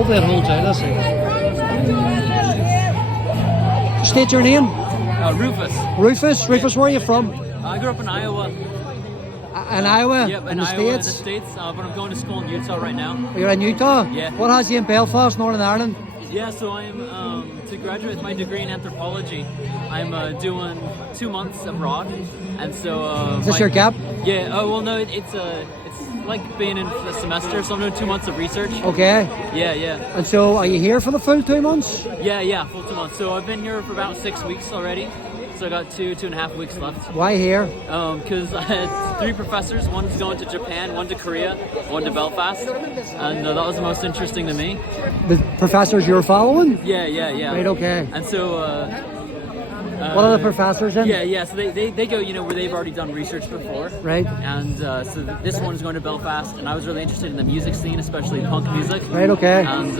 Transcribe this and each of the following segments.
Hopefully it holds out. Let's see. State your name. Rufus. Rufus. Rufus, where are you from? I grew up in Iowa. In Iowa? Yep, in the Iowa, States? in the States, but I'm going to school in Utah right now. You're in Utah? Yeah. What has you in Belfast, Northern Ireland? Yeah, so I'm to graduate with my degree in anthropology. I'm doing 2 months abroad, and so Is this your gap? Yeah. Oh well, no, it's like being in the semester, so I'm doing 2 months of research. Okay. Yeah. And so, are you here for the full 2 months? Yeah, full 2 months. So I've been here for about 6 weeks already. So I got 2.5 weeks left. Why here? Because I had 3 professors. One's going to Japan, one to Korea, one to Belfast, and that was the most interesting to me. The professors you're following? Yeah. Right, okay. And so... what are the professors in? Yeah. So they go, where they've already done research before. Right. And so this one is going to Belfast, and I was really interested in the music scene, especially punk music. Right, okay. And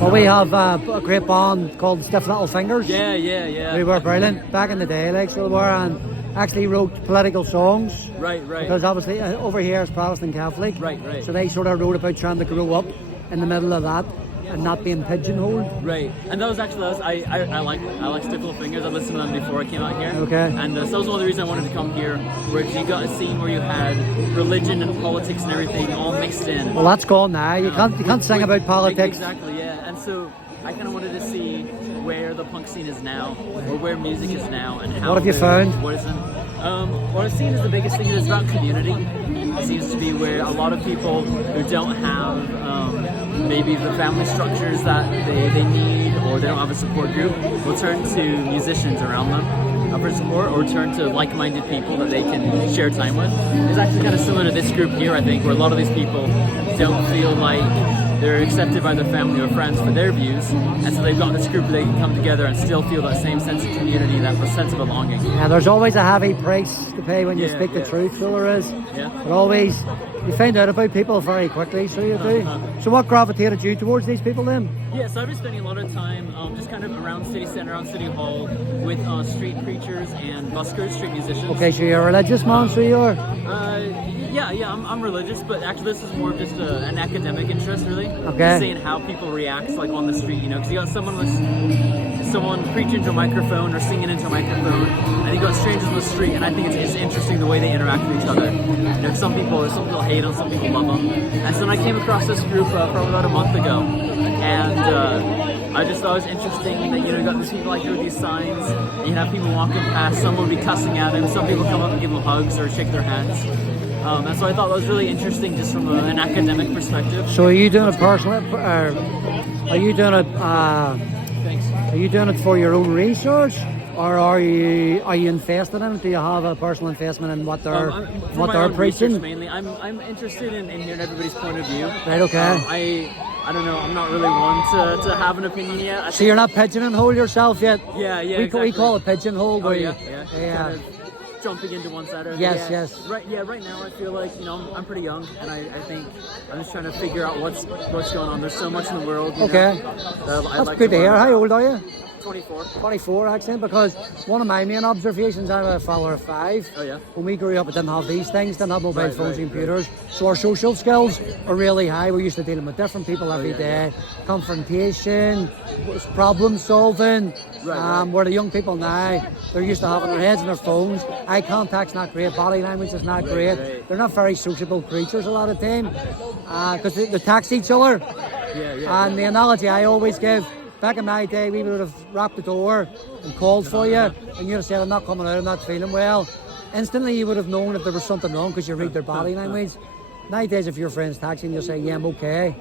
well, we have a great band called Stiff Little Fingers. Yeah. We were brilliant back in the day, like, so we were, and actually wrote political songs. Right. Because obviously over here is Protestant Catholic. Right. So they sort of wrote about trying to grow up in the middle of that and not being pigeonholed. Right, and that was actually I like Stiff Little Fingers. I listened to them before I came out here. Okay. And so that was one of the reasons I wanted to come here, where you got a scene where you had religion and politics and everything all mixed in. Well, that's gone now. You can't sing about politics. Exactly, yeah. And so I kind of wanted to see where the punk scene is now, or where music is now, and how. What have you found? What is it? What I've seen is the biggest thing is about community. It seems to be where a lot of people who don't have maybe the family structures that they need, or they don't have a support group, will turn to musicians around them for support, or turn to like-minded people that they can share time with. It's actually kind of similar to this group here, I think, where a lot of these people don't feel like they're accepted by their family or friends for their views, and so they've got this group where they can come together and still feel that same sense of community, that sense of belonging. Yeah, there's always a heavy price to pay when you speak the truth, so there is. Yeah. But always, you find out about people very quickly, so you do. So what gravitated you towards these people then? Yeah, so I've been spending a lot of time just kind of around City Centre, around City Hall, with street preachers and buskers, street musicians. Okay, so you're a religious man, so you are? Yeah, I'm religious, but actually this is more of just an academic interest, really. Okay. Seeing how people react, like on the street, because you got someone preaching into a microphone or singing into a microphone, and you got strangers on the street, and I think it's interesting the way they interact with each other. Some people hate them, some people love them. And so then I came across this group probably about a month ago, and I just thought it was interesting that you got these people like with these signs. You have people walking past, some would be cussing at them, some people come up and give them hugs or shake their hands. And so I thought that was really interesting, just from an academic perspective. So are you doing it personally? Are you doing it? Thanks. Are you doing it for your own research, or are you invested in it? Do you have a personal investment in what they're preaching? Mainly, I'm interested in hearing everybody's point of view. Right. Okay. I don't know. I'm not really one to have an opinion yet. So you're not pigeonhole yourself yet? Yeah. We Exactly. call it pigeonhole. Oh, yeah. Kind of jumping into one side or the Yes, other. yes. Right now I feel like I'm pretty young, and I think I'm just trying to figure out what's going on. There's so much in the world. Okay. That's good to hear. How old are you? 24. 24, actually, because one of my main observations, I'm a father of 5. Oh, yeah. When we grew up, we didn't have these things, didn't have mobile phones and computers. Right. So our social skills are really high. We're used to dealing with different people every day. Confrontation, problem solving. Right. Where the young people now, they're used to having their heads in their phones. Eye contact's not great, body language is not great. Right. They're not very sociable creatures a lot of time, because they tax each other. Yeah. And the analogy I always give, back in my day, we would have rapped the door and called for you, and you'd have said, I'm not coming out, I'm not feeling well. Instantly, you would have known if there was something wrong because you read their body language. Nowadays, if your friend's taxing, you'll say, yeah, I'm okay.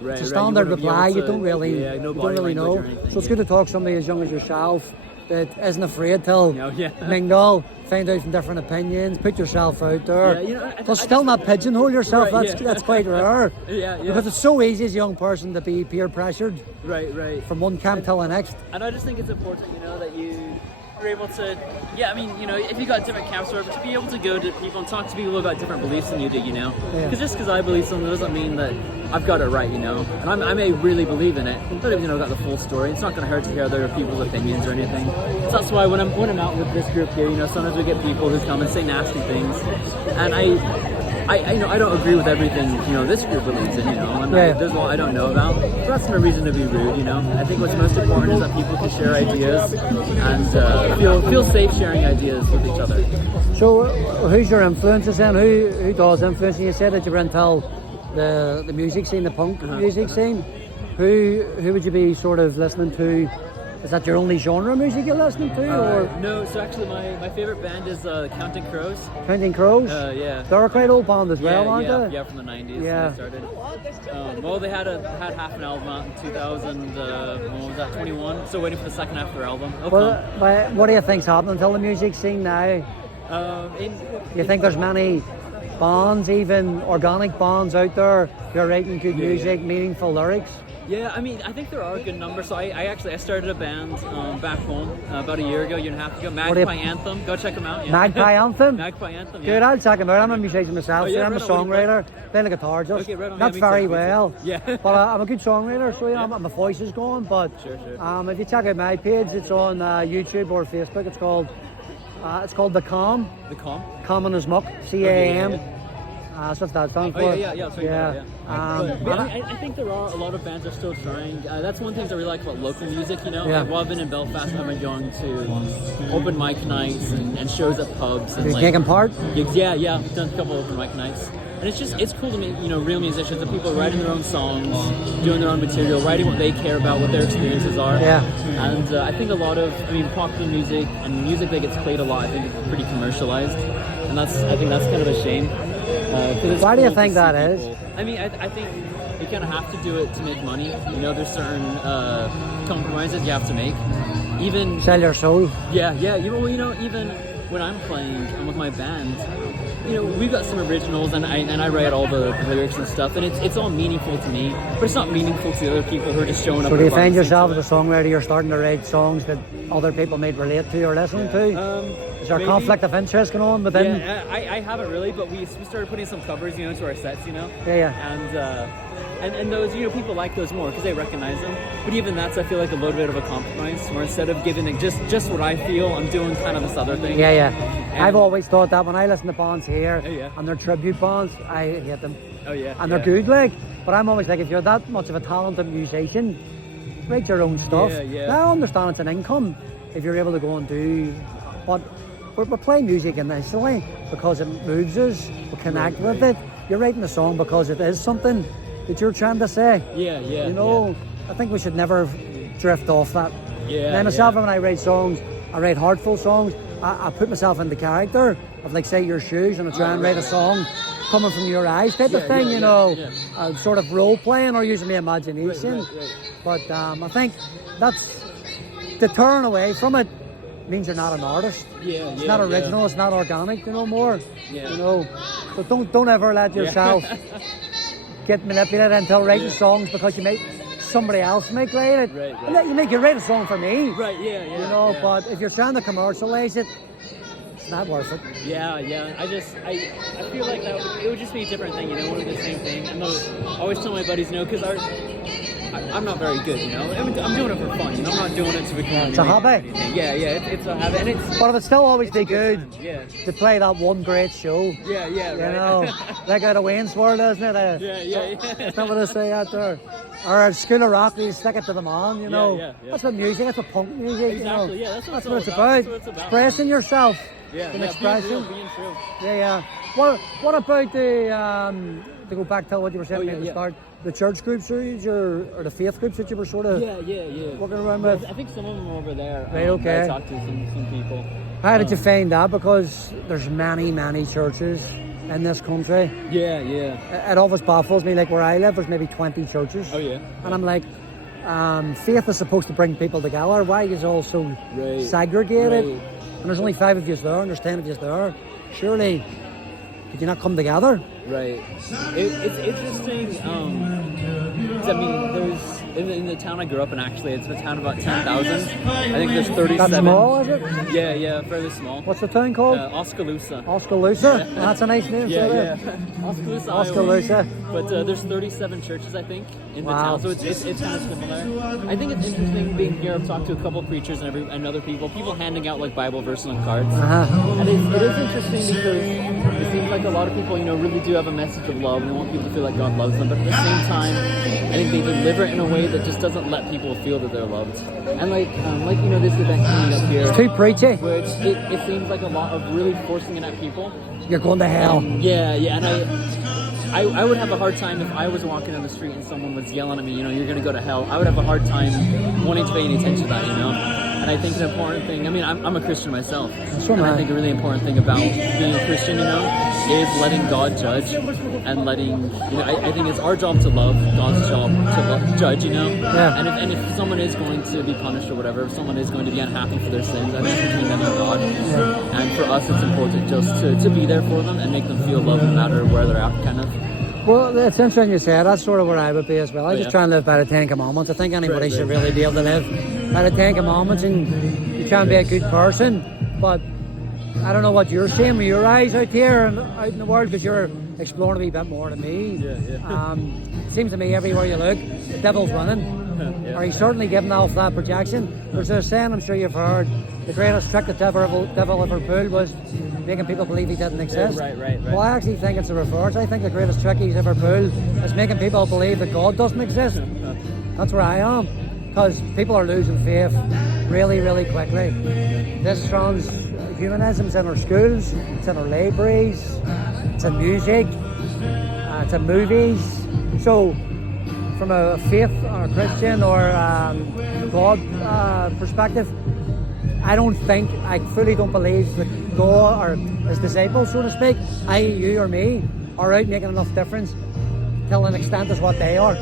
Right, it's a standard reply, you don't really know. Anything, so it's good to talk to somebody as young as yourself that isn't afraid to mingle, find out from different opinions, put yourself out there. But still not pigeonhole yourself, that's quite rare. Because it's so easy as a young person to be peer pressured. Right. From one camp till the next. And I just think it's important, that you are able to, if you got different camps or whatever, to be able to go to people and talk to people about different beliefs than you do, Because just because I believe something doesn't mean that I've got it right, And I may really believe in it, but I've got the full story. It's not going to hurt to hear other people's opinions or anything. So that's why when I'm out with this group here, sometimes we get people who come and say nasty things, and I don't agree with everything this group believes in, and there's a lot I don't know about. So that's no reason to be rude, I think what's most important is that people can share ideas and feel safe sharing ideas with each other. So, who's your influences then? Who does influence you? You said that you were into the music scene, the punk music scene. Who would you be sort of listening to? Is that your only genre of music you're listening to? Or? No, so actually my favorite band is Counting Crows. Counting Crows? Yeah. They're a great old band as well, aren't they? Yeah, from the 90s when they started. Well, they had half an album out in 2000, what was that, 21? So waiting for the second half of their album. What do you think's happening to the music scene now? You think there's many bands, even organic bands out there who are writing good music, meaningful lyrics? Yeah, I mean, I think there are a good number. So I started a band back home about a year and a half ago. Magpie Anthem. Go check them out. Yeah. Magpie Anthem? Magpie Anthem, yeah. Good, I'll check them out. I'm a musician myself, so I'm a songwriter. Playing the guitar just. Okay, right on. Not very well. Yeah. But I'm a good songwriter, so my voice is going. But sure. If you check out my page, it's on YouTube or Facebook. It's called The Calm. The Calm? Common as Muck. CAM. That's what that stands for. Yeah. I think there are a lot of bands that are still trying. That's one thing I really like about local music, While I've been in Belfast, I've been going to open mic nights and shows at pubs. And you're taking part? Yeah, I've done a couple open mic nights. And it's cool to meet, real musicians, the people writing their own songs, doing their own material, writing what they care about, what their experiences are. Yeah. And I think a lot of, popular music and music that gets played a lot, I think is pretty commercialized. And I think that's kind of a shame. Why do you think that is? I mean, I think you kind of have to do it to make money. There's certain compromises you have to make. Even sell your soul. Yeah. Even when I'm playing, I'm with my band. We've got some originals, and I write all the lyrics and stuff, and it's all meaningful to me, but it's not meaningful to other people who are just showing up. So do you find yourself as a songwriter, you're starting to write songs that other people might relate to or listen to? Is there a conflict of interest going on within? Yeah, I haven't really, but we started putting some covers, into our sets, Yeah. And those, people like those more because they recognize them. But even that's, I feel like a little bit of a compromise, where instead of giving it just what I feel, I'm doing kind of this other thing. Yeah. I've always thought that when I listen to bands here and they're tribute bands, I hate them. Oh yeah. And they're good, but I'm always like, if you're that much of a talented musician, write your own stuff. Yeah. Now I understand it's an income if you're able to go and do, but we're playing music initially because it moves us, we connect with it. You're writing a song because it is something that you're trying to say. Yeah. I think we should never drift off that. Yeah. Now myself, when I write songs, I write heartful songs. I put myself in the character of, like, say, your shoes, and I try and write a song coming from your eyes type of thing, sort of role playing or using my imagination. Right. But I think that's to turn away from it means you're not an artist. It's not original. It's not organic. More. So don't ever let yourself get manipulated into writing songs because somebody else might write it. Right. You write a song for me. Right. Yeah. But if you're trying to commercialize it, it's not worth it. Yeah. I feel like it would just be a different thing. It would be the same thing. I always tell my buddies because I'm not very good, I'm doing it for fun, I'm not doing it to become it's a hobby. Yeah, it's a hobby, and but it would still always be good to play that one great show. Right. Like out of Wayne's World, isn't it? Yeah. That's not what I say out there. Or at School of Rock, you stick it to the man, Yeah. That's what music, that's what punk music, Exactly, That's what it's about. Expressing yourself. An expression. Being true. Yeah. What about the to go back to what you were saying at the start, the church groups or the faith groups that you were sort of working around with? I think some of them are over there. Right, okay. I talked to some people. How did you find that? Because there's many churches in this country. Yeah. It always baffles me, like where I live, there's maybe 20 churches. Oh yeah. And I'm like, faith is supposed to bring people together. Why is it all so segregated? Right. And there's only 5 of you there, and there's 10 of you there. Surely, could you not come together? Right. It's interesting. There's in the town I grew up in. Actually, it's a town of about 10,000. I think there's 37. That's small, is it? Yeah, fairly small. What's the town called? Oskaloosa. Oskaloosa. That's a nice name. Yeah. Oskaloosa. But there's 37 churches, I think, in the town. So it's kind of similar. I think it's interesting being here. I've talked to a couple of preachers and other people handing out like Bible verses on cards. Uh-huh. And it is interesting because seems like a lot of people, really do have a message of love and they want people to feel like God loves them, but at the same time, I think they deliver it in a way that just doesn't let people feel that they're loved. And this event coming up here, It's too preachy. which it seems like a lot of really forcing it at people. You're going to hell. Yeah, and I would have a hard time if I was walking down the street and someone was yelling at me, you're going to go to hell. I would have a hard time wanting to pay any attention to that, And I think an important thing, I'm a Christian myself. Sure, and man. I think a really important thing about being a Christian, is letting God judge and letting, I think it's our job to love, God's job to judge, Yeah. And if someone is going to be punished or whatever, if someone is going to be unhappy for their sins, I think it's between them and God. Yeah. And for us, it's important just to be there for them and make them feel loved no matter where they're at, kind of. Well, it's interesting you say that's sort of where I would be as well. I just try and live by the Ten Commandments. I think anybody should really be able to live by the Ten Commandments, and you try and be a good person. But I don't know what you're seeing with your eyes out here and out in the world, because you're exploring a wee bit more than me. It seems to me everywhere you look, the devil's winning. Or he's certainly giving off that projection. There's a saying, I'm sure you've heard, the greatest trick the devil ever pulled was making people believe he didn't exist. Right. Well, I actually think it's the reverse. I think the greatest trick he's ever pulled is making people believe that God doesn't exist. That's where I am. Because people are losing faith really, really quickly. This transhumanism's in our schools, it's in our libraries, it's in music, it's in movies. So, from a faith or a Christian or God perspective, I fully don't believe that God or his disciples, so to speak, i.e. you or me, are out making enough difference till an extent is what they are.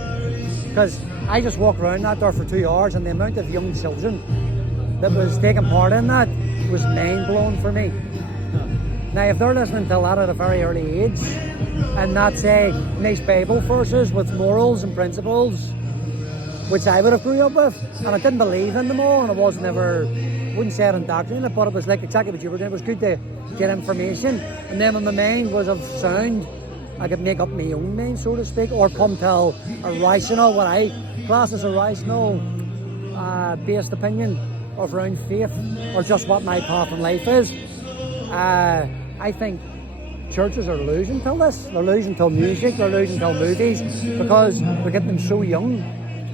Because I just walked around that door for 2 hours, and the amount of young children that was taking part in that was mind-blowing for me. Now, if they're listening to that at a very early age, and not say nice Bible verses with morals and principles, which I would have grew up with, and I didn't believe in them all, and I wouldn't say it indoctrinated, but it was like exactly what you were doing. It was good to get information, and then when my mind was of sound, I could make up my own mind, so to speak, or come to a rational, what I class as a rational based opinion of around faith, or just what my path in life is. I think churches are losing till this. They're losing till music, they're losing till movies, because we're getting them so young.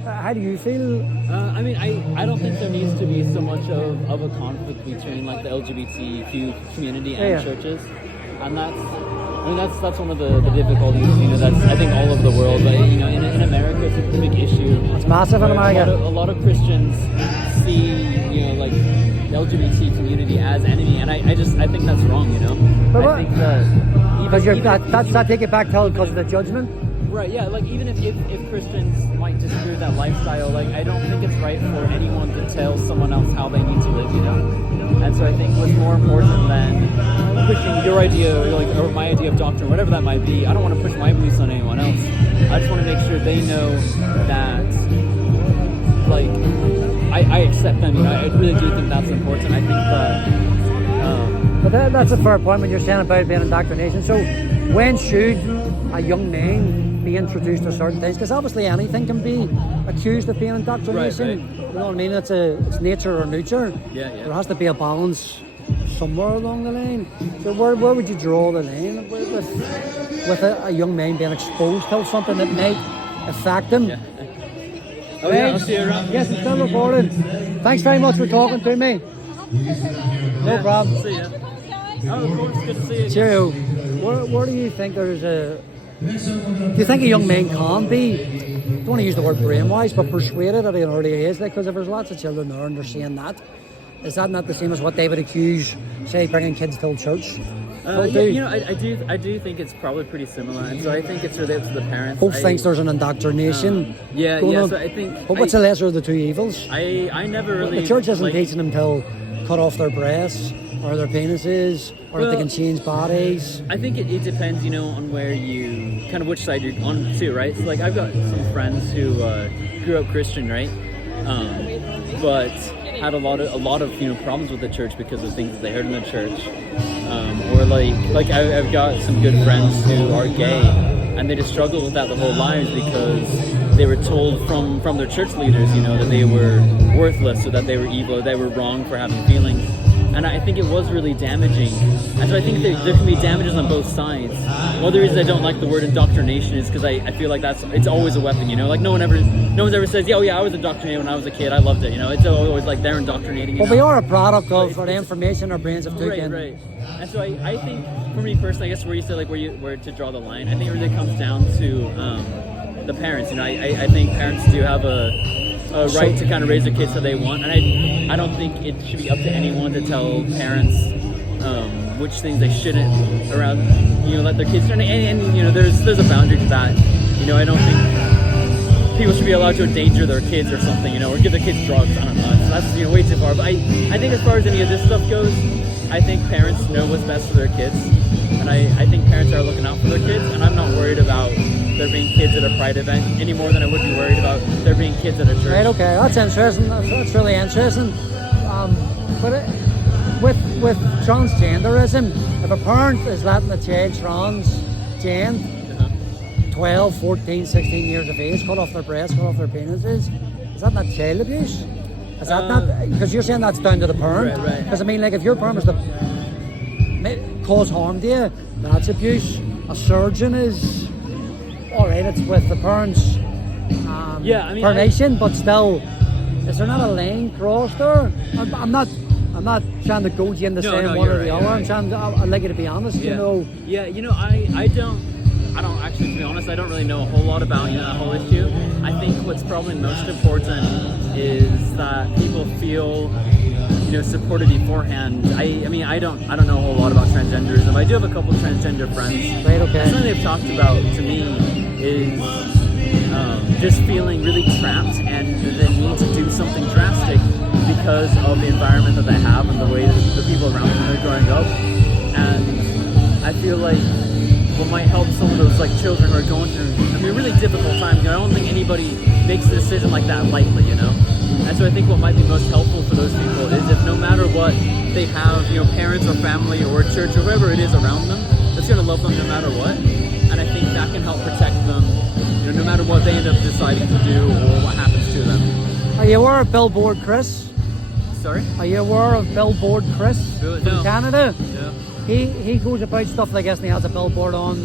How do you feel? I don't think there needs to be so much of a conflict between like the LGBTQ community and churches, and that's one of the difficulties. That's I think all over the world, but in America it's a big issue. It's massive in America. A lot of Christians see like the LGBT community as enemy, and I think that's wrong. But I think that that take it back because of the judgment. Right, yeah, like even if Christians might disagree with that lifestyle, like I don't think it's right for anyone to tell someone else how they need to live, And so I think what's more important than pushing your idea or my idea of doctrine, whatever that might be, I don't want to push my beliefs on anyone else. I just want to make sure they know that I accept them, I really do think that's important. I think that but that's a fair point when you're saying about being indoctrination. So when should a young man be introduced to certain things? Because obviously anything can be accused of being indoctrination. Right. You know what I mean? It's nature or nurture. Yeah. There has to be a balance somewhere along the line. So where would you draw the line with a young man being exposed to something that might affect him? Yeah. Oh yeah, I'll see you around. Yes, it's still recording. Thanks very much for talking to me. No problem. See ya. Oh, of course, good to see you. Cheerio. Where do you think do you think a young man can be, I don't want to use the word brainwashed, but persuaded at an early age? Because if there's lots of children there and they're saying that, is that not the same as what they would accuse, say, bringing kids to church? I do think it's probably pretty similar, and so I think it's related to the parents. Both thinks there's an indoctrination. So I think. But what's the lesser of the two evils? I never really. The church isn't teaching them to cut off their breasts or their penises, or that they can change bodies. I think it depends, on where you kind of which side you're on too, right? So like I've got some friends who grew up Christian, right? But had a lot of problems with the church because of things that they heard in the church, or like I've got some good friends who are gay, and they just struggle with that their whole lives because they were told from their church leaders, that they were worthless, or that they were evil, or they were wrong for having feelings. and I think it was really damaging. And so I think there can be damages on both sides. One of the reasons I don't like the word indoctrination is because I feel like it's always a weapon, you know? Like no one ever says, yeah, oh yeah, I was indoctrinated when I was a kid, I loved it, you know? It's always like they're indoctrinating you. Well, we are a product of the information our brains have taken. Right. And so I think, for me personally, I guess where you said like where to draw the line, I think it really comes down to the parents. You know, I think parents do have a right to kind of raise their kids how they want, and I don't think it should be up to anyone to tell parents which things they shouldn't around, you know, let their kids learn. And you know, there's a boundary to that. You know, I don't think people should be allowed to endanger their kids or something, you know, or give their kids drugs. I don't know. That's you know, way too far. But I think as far as any of this stuff goes, I think parents know what's best for their kids, and I think parents are looking out for their kids, and I'm not worried about there being kids at a Pride event any more than I would be worried about there being kids at a church. Right, okay, that's interesting. That's really interesting. But with transgenderism, if a parent is letting a child transgender, 12, 14, 16 years of age, cut off their breasts, cut off their penises, is that not child abuse? Is that not? Because you're saying that's down to the parent. Right. Because I mean, like if your parent was to cause harm to you, that's abuse. A surgeon is all right. It's with the parents' permission, but still, is there not a line crossed there? I'm not trying to goad you into saying one or the other. I'm trying to. I'd like you to be honest. Yeah. You know. Yeah. You know, I don't actually, to be honest, I don't really know a whole lot about that whole issue. I think what's probably most important is that people feel, you know, supported beforehand. I mean, I don't know a whole lot about transgenderism. I do have a couple of transgender friends. Right. Okay. Something they've talked about to me is just feeling really trapped and the need to do something drastic because of the environment that they have and the way that the people around them are growing up. And I feel like what might help some of those like children who are going through really difficult times. You know, I don't think anybody makes a decision like that lightly, you know. And so I think what might be most helpful for those people is if no matter what they have, you know, parents or family or church or whoever it is around them that's going to love them no matter what. And I think that can help protect them, you know, no matter what they end up deciding to do or what happens to them. Are you aware of Billboard Chris? Sorry? Are you aware of Billboard Chris from Canada? Yeah. He goes about stuff like this and he has a billboard on,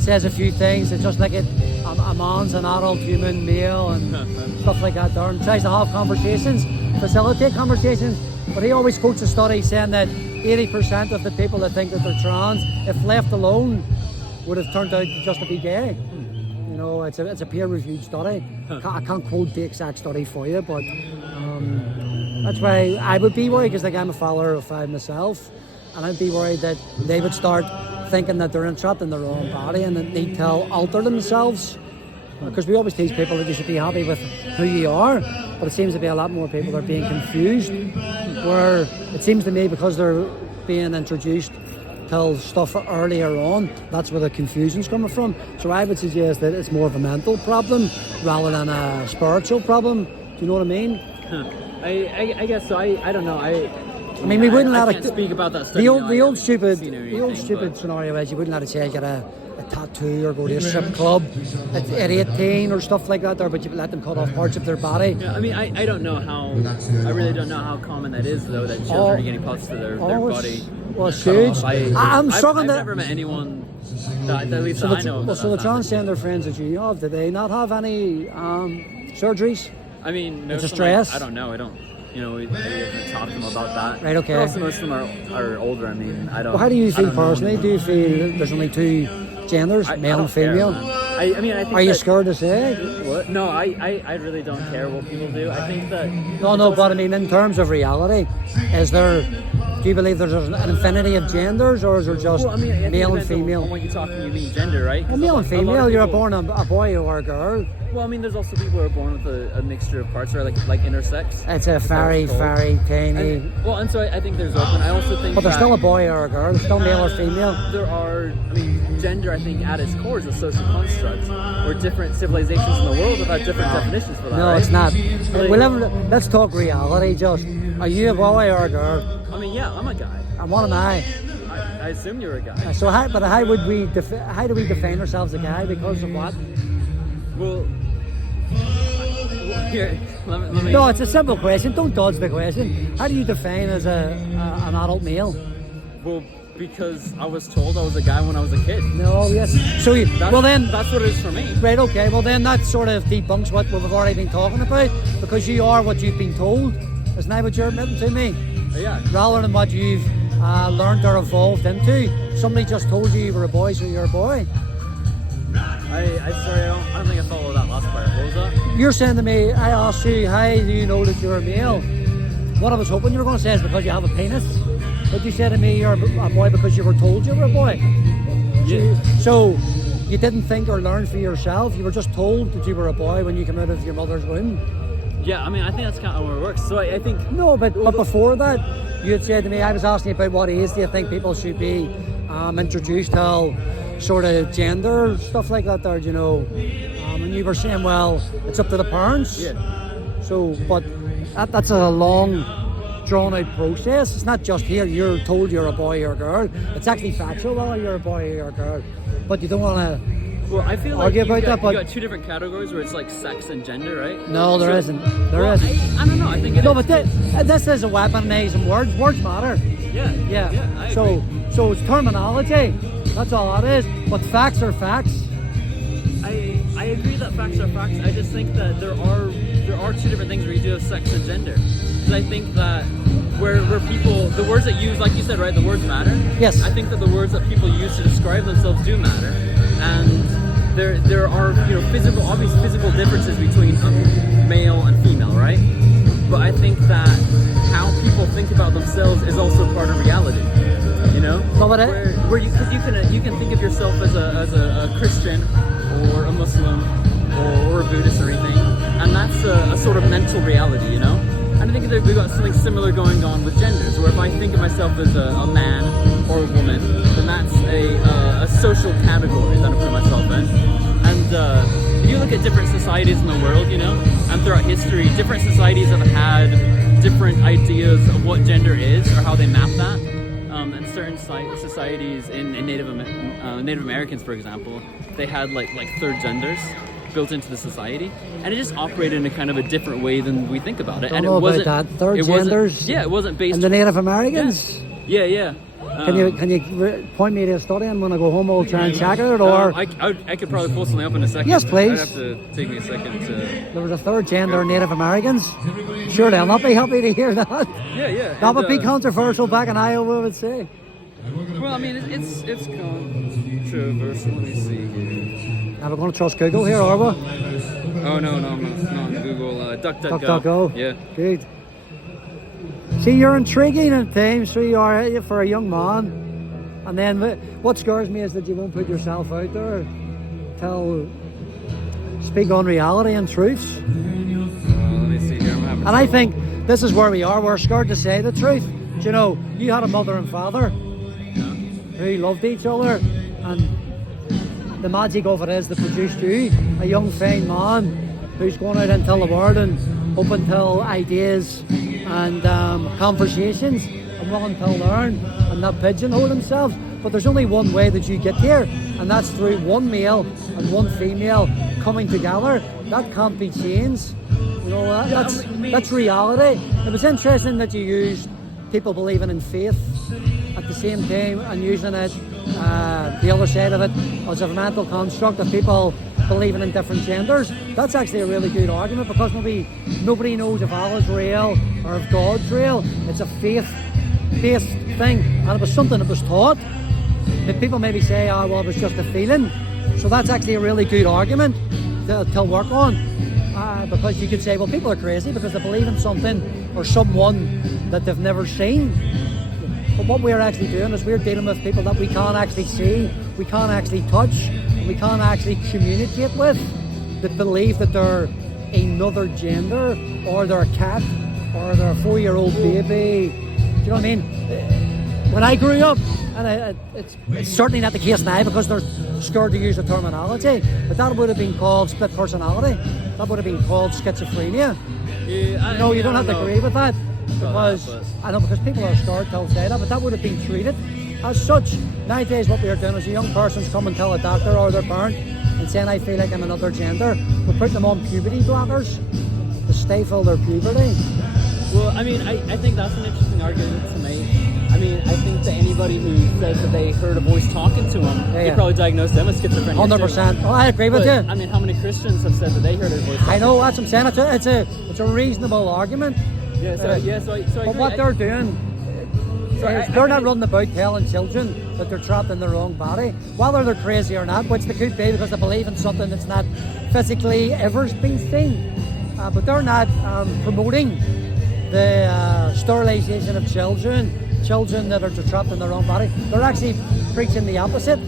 says a few things. It's just like a man's an adult human male and stuff like that there, and tries to have conversations, facilitate conversations. But he always quotes a study saying that 80% of the people that think that they're trans, if left alone, would have turned out just to be gay. You know, it's a peer-reviewed study. I can't quote the exact study for you, but that's why I would be worried, because like I'm a follower of Five myself. And I'd be worried that they would start thinking that they're trapped in their own body and that they need to alter themselves. Because we always teach people that you should be happy with who you are, but it seems to be a lot more people are being confused. Where it seems to me, because they're being introduced to stuff earlier on, that's where the confusion's coming from. So I would suggest that it's more of a mental problem rather than a spiritual problem. Do you know what I mean? I guess so. I don't know. I mean, we wouldn't let I can't speak about that stuff. The old stupid scenario is you wouldn't let a child get a tattoo or go to a strip club at 18 or stuff like that there, but you let them cut off parts of their body. Yeah, I mean, I don't know how, I really don't know how common that is, though, that children are getting parts to their body. Well, it's huge. I'm struggling I've never met anyone that at least I know. So the transgender friends that you have, do they not have any surgeries? I mean, it's a stress. I don't know. I don't. You know, we haven't talked to them about that. Right, okay. But also, most of them are older. I mean, I don't. Well, how do you feel personally? Do you feel there's only two genders, male and female? I mean, I think. Are you scared to say? What? No, I really don't care what people do. I think that. No, but I mean, in terms of reality, is there? Do you believe there's an infinity of genders, or is there just male and female? When you're talking, you mean gender, right? Well, male and female. You're born a boy or a girl. Well, I mean, there's also people who are born with a mixture of parts, or like intersex. It's a very tiny. And so I think there's open. I also think. But there's still a boy or a girl. There's still male or female. There are. I mean, gender, I think, at its core is a social construct, where different civilizations in the world have had different definitions for that. No, right? it's not. Let's talk reality. Just, are you a boy or a girl? I mean, yeah, I'm a guy. And what am I? I assume you're a guy. So how do we define ourselves a guy? Because of what? Well, Here, let me. No, it's a simple question. Don't dodge the question. How do you define as an adult male? Well, because I was told I was a guy when I was a kid. No, yes. So That's what it is for me. right, okay. Well then that sort of debunks what we've already been talking about, because you are what you've been told. Isn't that what you're admitting to me? Yeah. Rather than what you've learned or evolved into. Somebody just told you were a boy, so you're a boy. Sorry, I don't think I followed that last part. What was that? You're saying to me, I asked you, how do you know that you're a male? What I was hoping you were going to say is because you have a penis. But you said to me you're a boy because you were told you were a boy. Yeah. So you didn't think or learn for yourself. You were just told that you were a boy when you came out of your mother's womb. Yeah, I mean, I think that's kind of how it works. So I think... No, but before that, you had said to me, I was asking you about what age do you think people should be introduced to sort of gender stuff like that there, you know. And you were saying, well, it's up to the parents. Yeah. So, but that's a long, drawn-out process. It's not just here, you're told you're a boy or a girl. It's actually factual whether you're a boy or a girl. But you don't want to... Well, I feel like argue you about got two different categories where it's like sex and gender, right? No, there isn't. There well, isn't. I don't know. I think it No, is. but this is a weaponizing words. Words matter. Yeah. Yeah. I agree. So it's terminology. That's all that is. But facts are facts. I agree that facts are facts. I just think that there are two different things where you do have sex and gender. Because I think that where people, the words that use, like you said, right, the words matter. Yes. I think that the words that people use to describe themselves do matter, and there are obvious physical differences between male and female, right? But I think that how people think about themselves is also part of reality. You know, where you can think of yourself as a Christian or a Muslim or a Buddhist or anything, and that's a sort of mental reality, you know. And I think that we've got something similar going on with genders, where if I think of myself as a man or a woman, then that's a social category that I put myself in. And if you look at different societies in the world, you know, and throughout history, different societies have had different ideas of what gender is or how they map that. And certain societies in Native Americans, for example, they had like third genders built into the society, and it just operated in a kind of a different way than we think about it. Don't know about that. Third genders. Yeah, it wasn't based. And the Native Americans. Yeah. Can you point me to a study, and when I go home I'll try and check it, or I could probably pull something up in a second. Yes, please. I'd have to take me a second to. There was a third gender in Native Americans. Sure, they'll not be happy to hear that. Yeah. That would be controversial back in Iowa, I would say. Well, I mean, it's controversial. Let me see here. Now we're going to trust Google here, are we? Oh no, I'm not on Google. DuckDuckGo. Yeah. Good. See, you're intriguing at times, so you are for a young man. And then what scares me is that you won't put yourself out there, speak on reality and truths. Let me see here. And I think this is where we are. We're scared to say the truth. Do you know, you had a mother and father who loved each other, and the magic of it is they produced you, a young fine man who's going out into the world and open to ideas and conversations and willing to learn and not pigeonhole himself. But there's only one way that you get here, and that's through one male and one female coming together. That can't be changed. You know, that's reality. It was interesting that you used people believing in faith at the same time and using it, the other side of it, as a mental construct of people believing in different genders. That's actually a really good argument, because nobody knows if Allah's real or if God's real. It's a faith-based thing, and it was something that was taught. That people maybe say, well, it was just a feeling. So that's actually a really good argument to work on, because you could say, well, people are crazy because they believe in something or someone that they've never seen. But what we're actually doing is we're dealing with people that we can't actually see, we can't actually touch, and we can't actually communicate with, that believe that they're another gender, or they're a cat, or they're a 4-year-old baby. Do you know what I mean? When I grew up, and it's certainly not the case now because they're scared to use the terminology, but that would have been called split personality. That would have been called schizophrenia. Yeah, you don't have to agree with that. Because because people are scared to say that, but that would have been treated as such. Nowadays, what we are doing is a young person's come and tell a doctor or their parent and saying, I feel like I'm another gender. We're putting them on puberty blockers. stifle their puberty. Well, I mean, I think that's an interesting argument to make. I mean, I think that anybody who says that they heard a voice talking to them, they probably diagnosed them as schizophrenia. 100%. Oh, I agree with you. I mean, how many Christians have said that they heard a voice? I know, that's what I'm saying. It's a reasonable argument. Yeah. So I but agree. what they're doing is they're not running about telling children that they're trapped in their own body, whether they're crazy or not, which they could be because they believe in something that's not physically ever been seen. But they're not promoting the sterilization of children that are trapped in their own body. They're actually preaching the opposite,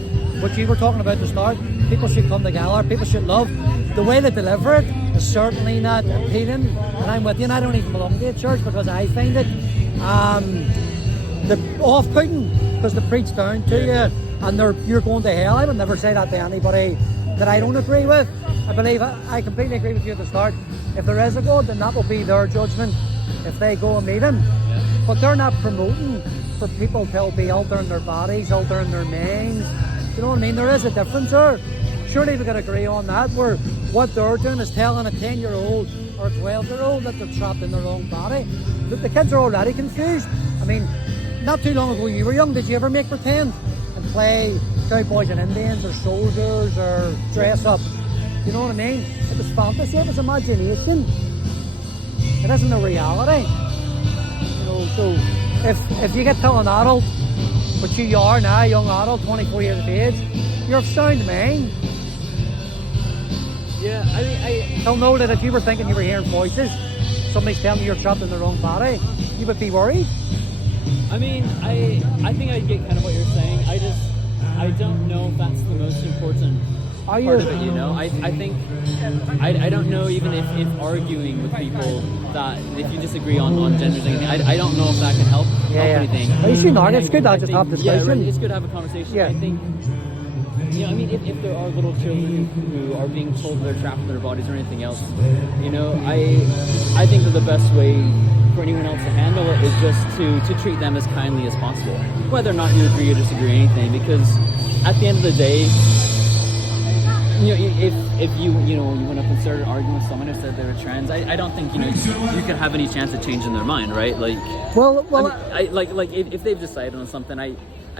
what you were talking about at the start. People should come together, people should love. The way they deliver it is certainly not appealing, and I'm with you, and I don't even belong to a church because I find it off-putting because they preach down to you and you're going to hell. I would never say that to anybody that I don't agree with. I completely agree with you at the start. If there is a God, then that will be their judgment if they go and meet him. But they're not promoting for people to be altering their bodies, altering their minds. You know what I mean? There is a difference there. Surely we can agree on that, where what they're doing is telling a 10-year-old or a 12-year-old that they're trapped in their own body. The kids are already confused. I mean, not too long ago you were young, did you ever make pretend and play cowboys and Indians or soldiers or dress up? You know what I mean? It was fantasy, it was imagination. It isn't a reality. You know, so if you get to an adult, which you are now, a young adult, 24 years of age, you're of sound mind. Yeah, I mean, They'll know that if you were thinking you were hearing voices, somebody's telling you you're trapped in their own body, you would be worried. I mean, I think I get kind of what you're saying. I don't know if that's the most important part of it, you know. I think I don't know even if arguing with people that if you disagree on genders or anything, I don't know if that can help anything. Well, you shouldn't argue. It's good to just have discussion. Yeah, it's good to have a conversation. Yeah. I think, you know, I mean, if there are little children who are being told they're trapped in their bodies or anything else, you know, I think that the best way for anyone else to handle it is just to treat them as kindly as possible, whether or not you agree or disagree or anything, because at the end of the day, you know, if you went up and started arguing with someone who said they were trans, I don't think, you know, you could have any chance of changing their mind, right? Like, if they've decided on something, I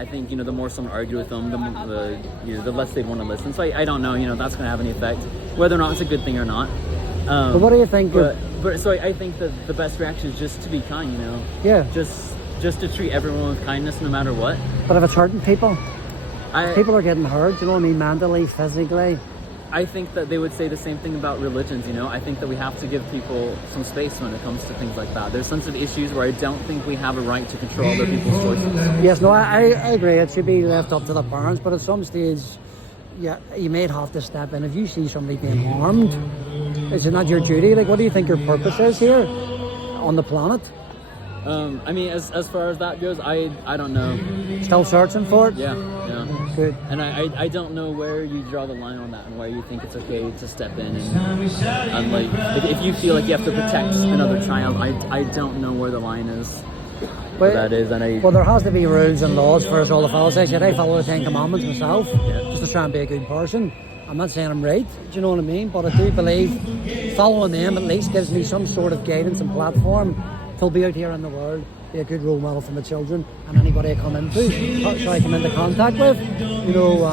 think, you know, the more someone argued with them, the less they'd want to listen. So I don't know, you know, that's going to have any effect, whether or not it's a good thing or not. But what do you think? So I think that the best reaction is just to be kind, you know. Yeah. Just to treat everyone with kindness, no matter what. But if it's hurting people, people are getting hurt. You know what I mean? Mentally, physically. I think that they would say the same thing about religions, you know. I think that we have to give people some space when it comes to things like that. There's sensitive issues where I don't think we have a right to control other people's choices. Yes, no, I agree. It should be left up to the parents, but at some stage, yeah, you may have to step in. If you see somebody being harmed, is it not your duty? Like, what do you think your purpose is here on the planet? I mean, as far as that goes, I don't know. Still searching for it? Yeah. Good. And I don't know where you draw the line on that and where you think it's okay to step in and like if you feel like you have to protect another child, I don't know where the line is. But that is, well, there has to be rules and laws for us all to follow. I follow the 10 Commandments myself, just to try and be a good person. I'm not saying I'm right, do you know what I mean? But I do believe following them at least gives me some sort of guidance and platform to be out here in the world, be a good role model for my children and anybody I come into contact with. You know,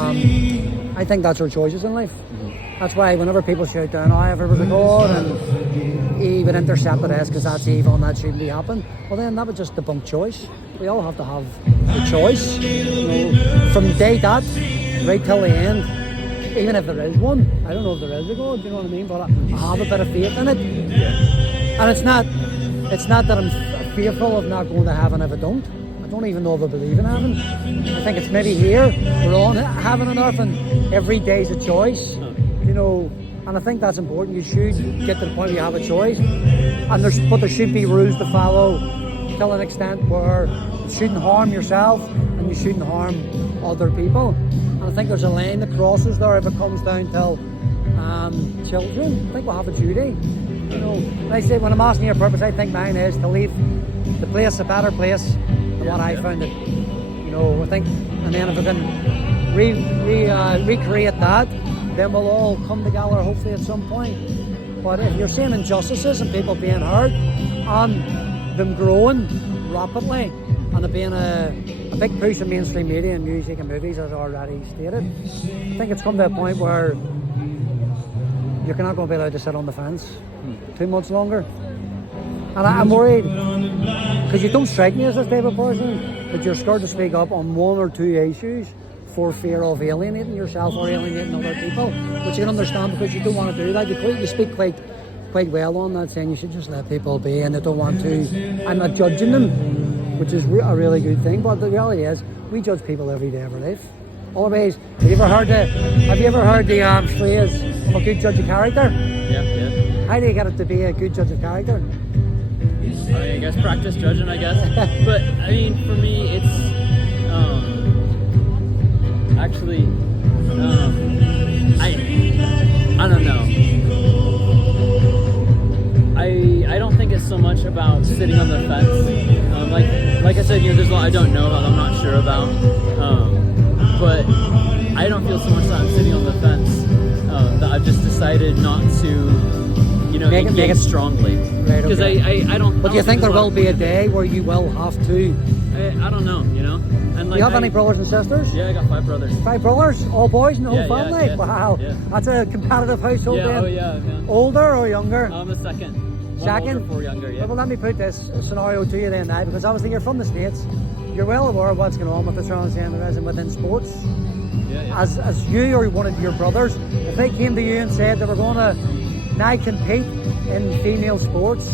I think that's our choices in life. Mm-hmm. That's why whenever people shout down, if there was a God and he would intercept us because that's evil and that shouldn't be happening, well then that would just debunk choice. We all have to have a choice, you know, from day dot right till the end. Even if there is one, I don't know if there is a God, you know what I mean? But I have a bit of faith in it. Yeah. And it's not that I'm fearful of not going to heaven if I don't. I don't even know if I believe in heaven. I think it's maybe here, we're on heaven and earth, and every day's a choice, you know. And I think that's important. You should get to the point where you have a choice, and there should be rules to follow till an extent where you shouldn't harm yourself and you shouldn't harm other people. And I think there's a line that crosses there if it comes down to children. I think we'll have a duty. You know, like I say, when I'm asking your purpose, I think mine is to leave the place a better place than what I found it. You know, I think, and then if I can recreate that, then we'll all come together hopefully at some point. But if you're seeing injustices and people being hurt and them growing rapidly and there being a big push in mainstream media and music and movies, as already stated, I think it's come to a point where you're not going to be allowed to sit on the fence 2 months longer. And I'm worried, because you don't strike me as this type of person, but you're scared to speak up on one or two issues for fear of alienating yourself or alienating other people, which you can understand because you don't want to do that. You speak quite well on that, saying you should just let people be and they don't want to. I'm not judging them, which is a really good thing, but the reality is we judge people every day of our life. Always. Have you ever heard the phrase, I'm a good judge of character? Yeah. How do you get it to be a good judge of character? I guess practice judging, I guess. But I mean, for me, it's actually I don't know. I don't think it's so much about sitting on the fence. Like I said, there's a lot I don't know about, I'm not sure about. But I don't feel so much that I'm sitting on the fence. That I've just decided not to. Make it strongly. Right, because okay. I don't. But do you think there will be a day where you will have to? I don't know. And do you have any brothers and sisters? Yeah, I got 5 brothers. 5 brothers, all boys in the whole family. Yeah. Wow, yeah. That's a competitive household. Yeah. Then. Oh yeah. Older or younger? I'm the second. Second? 1 older, 4 younger. Yeah. Well, let me put this scenario to you then now, because obviously you're from the States. You're well aware of what's going on with the transgenderism within sports. Yeah. As you or one of your brothers, if they came to you and said they were going to now compete in female sports,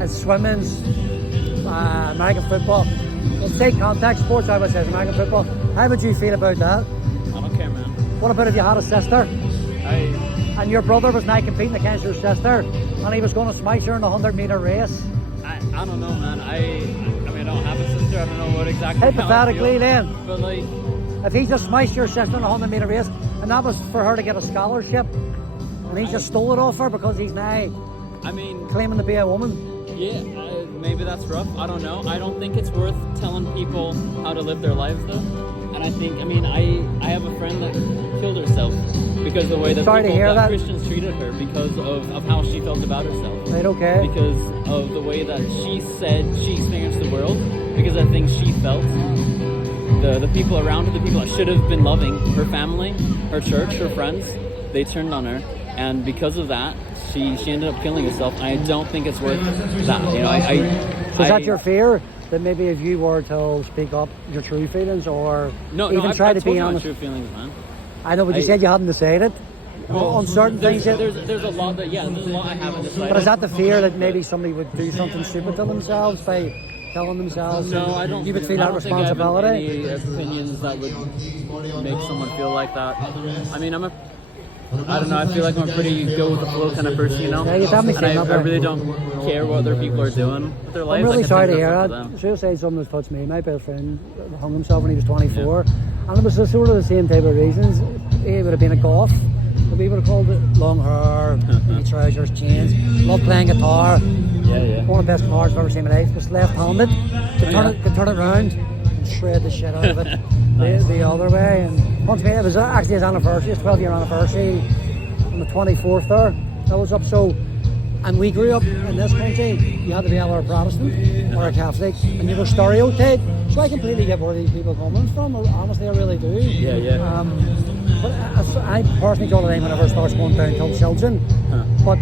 as swimming, American football, let's say contact sports, I would say American football, how would you feel about that? I don't care, man. What about if you had a sister? And your brother was now competing against your sister and he was going to smash her in a 100-meter race? I don't know, man. I mean, I don't have a sister. I don't know what exactly. Hypothetically, then. But if he just smashed your sister in a 100-meter race and that was for her to get a scholarship and he just stole it off her because he's now claiming to be a woman. Yeah, maybe that's rough. I don't know. I don't think it's worth telling people how to live their lives, though. And I think, I have a friend that killed herself because of the way that Christians treated her, because of how she felt about herself. Right, okay. Because of the way that she said she experienced the world, because I think she felt the people around her, the people that should have been loving, her family, her church, her friends, they turned on her. And because of that, she ended up killing herself. I don't think it's worth that. So is that your fear? That maybe if you were to speak up your true feelings or try to be honest? True feelings, man. I know, but you said you hadn't decided on certain things. There's a lot that, there's a lot I haven't decided. But is that the fear that maybe somebody would do something stupid to themselves by telling themselves? No, I don't. You would feel that responsibility? I don't think I have any opinions that would make someone feel like that. I don't know, I feel like I'm a pretty go with the flow kind of person, Yeah, you definitely and I really don't care what other people are doing with their lives. I'm really sorry to hear that. Suicide something that's touched me. My best friend hung himself when he was 24, and it was sort of the same type of reasons. He would have been a goth. We would have called it long hair, maybe trousers, chains, loved playing guitar. Yeah. One of the best guitars I've ever seen in my life. Just left-handed. Could turn it around and shred the shit out of it the other way. And once again, it was actually his anniversary, his 12-year anniversary on the 24th there. That was up. So, and we grew up in this country, you had to be either a Protestant or a Catholic, and you were stereotyped. So I completely get where these people are coming from. Honestly, I really do. Yeah. But I personally draw the line whenever it starts going down to children. But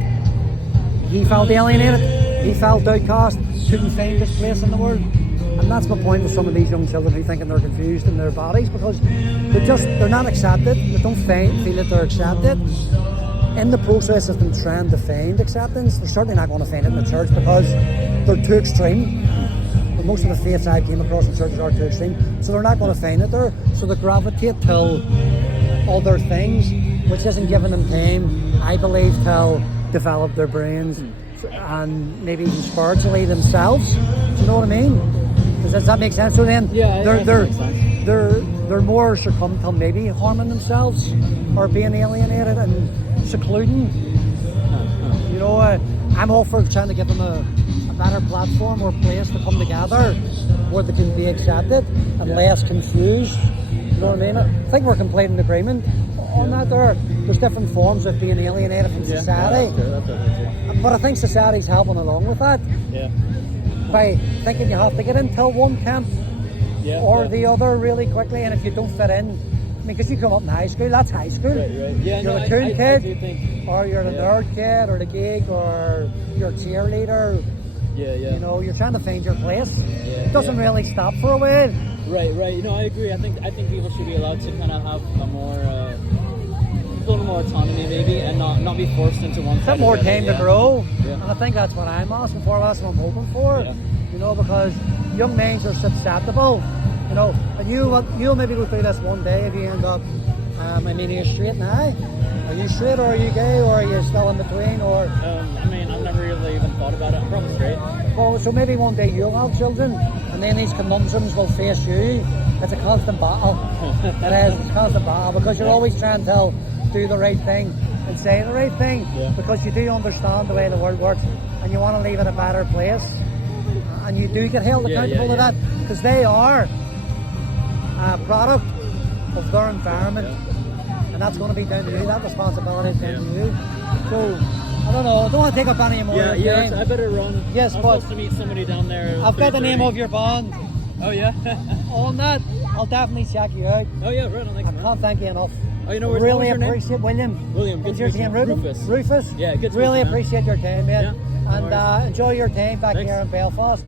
he felt alienated, he felt outcast, couldn't find his place in the world. And that's my point with some of these young children who thinking they're confused in their bodies, because they're not accepted, they don't feel that they're accepted. In the process of them trying to find acceptance, they're certainly not going to find it in the church because they're too extreme. But most of the faiths I came across in churches are too extreme, so they're not going to find it there. So they gravitate to other things, which isn't giving them time, I believe, to develop their brains and maybe even spiritually themselves. Do you know what I mean? Does that make sense? So then they're more succumb to maybe harming themselves or being alienated and secluding. I'm all for trying to give them a better platform or place to come together where they can be accepted and less confused. You know what I mean? I think we're completely in agreement on that there. there's different forms of being alienated from society. That's true. But I think society's helping along with that Yeah. by thinking you have to get into one camp or the other really quickly, and if you don't fit in, I mean, because you come up in high school, that's high school. Right. Yeah, You're no, the cool I kid, do think, or you're the nerd kid, or the geek, or you're a cheerleader. yeah. You know, you're trying to find your place. Yeah, It doesn't really stop for a while. Right. You know, I agree. I think people should be allowed to kind of have a little more autonomy, maybe, and not be forced into one. Bit more time to grow, Yeah. and I think that's what I'm asking for. That's what I'm hoping for. Yeah. You know, because young minds are susceptible. You know, and you'll maybe go through this one day if you end up. I mean, are you straight now? Are you straight, or are you gay, or are you still in between, or? I mean, I've never really even thought about it. I'm probably straight. Well, so maybe one day you'll have children, and then these conundrums will face you. It's a constant battle. It is. It's a constant battle because you're always trying to do the right thing and say the right thing because you do understand the way the world works and you want to leave it a better place, and you do get held accountable to that because they are a product of their environment, and that's going to be down to you. That responsibility is down to you. So I don't know. I don't want to take up any more. Yeah. I better run. Yes, I'm but supposed to meet somebody down there. I've got the name of your band. Oh yeah. On that, I'll definitely check you out. Oh yeah, right on. I can't thank you enough. Oh, you know, what really was your appreciate name? William. William, good What's to your meet you. name? Rufus. Rufus. Yeah, good to Really meet you, man. appreciate your time, man. Yeah, no And enjoy your time back Thanks. here in Belfast.